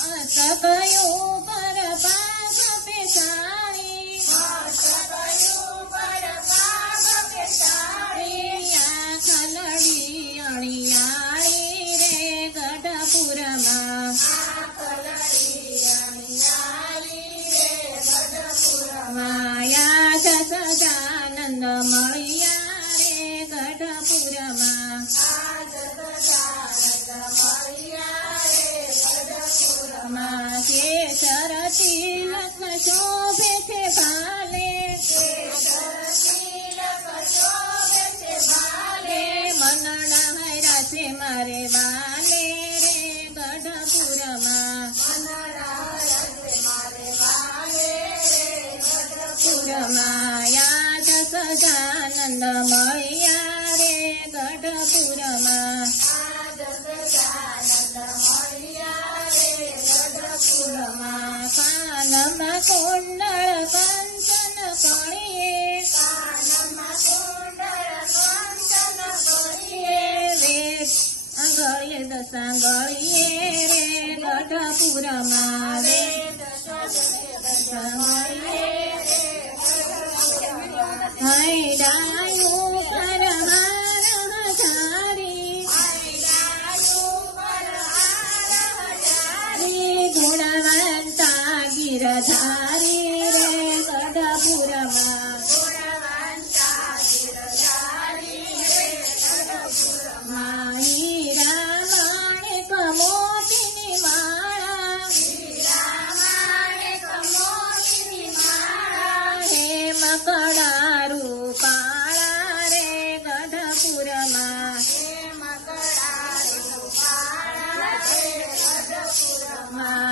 કયું પર પાપ પેસાડી આ ખલડી અણિયાળી રે ગઢપુરમાં માયા સદાનંદ મળ્યા રે ગઢપુરમાં કેસર તિલક શોભે છે ભાલે મનડા હૈરા છે મારે વાલે રે ગઢપુરમાં પુરમાયા સદાનંદ મળ્યા રે ગઢપુરમાં કાનમાં કુંડળ કંચન કળીએ વેદ આંગળીએ દસાંગળીએ રે ગઢપુરમાં હૈડાયું પરહાર હજારી ગુણવંતા ગિરધારી રે ગઢપુરમાં હીરા માણેક મોતીની માળા હે મકડારું કાળા રે ગઢપુરમાં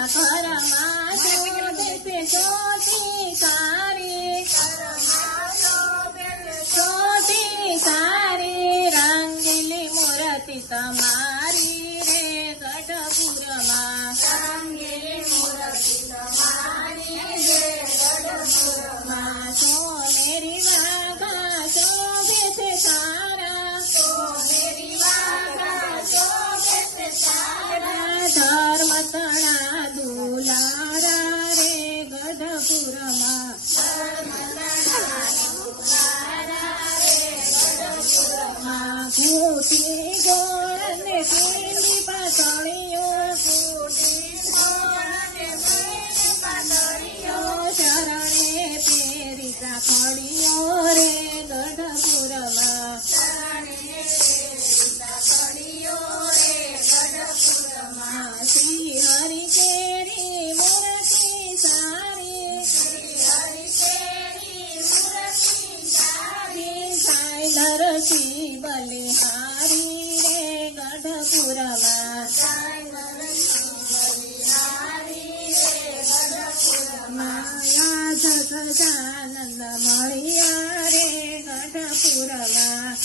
ઘરમાં શોધે છે ચોથી સારી રંગીલી મૂર્તિ તમારી રે ગઢપુરમાં સોનેરી વાઘા શોભે છે સારા ધર્મ તણા દુલારા રે ગઢપુરમાં ઘૂંટી ગોળ ને પીંડી પાતળીઓ શરણે પેરી સાખડીઓ રે ગઢપુરમાં શ્રી હરિ કેરી મૂર્તિ સારી નરસિંહ બલિહારી રે ગઢપુરમાં માયા સદાનંદ મળ્યા રે ગઢપુરમાં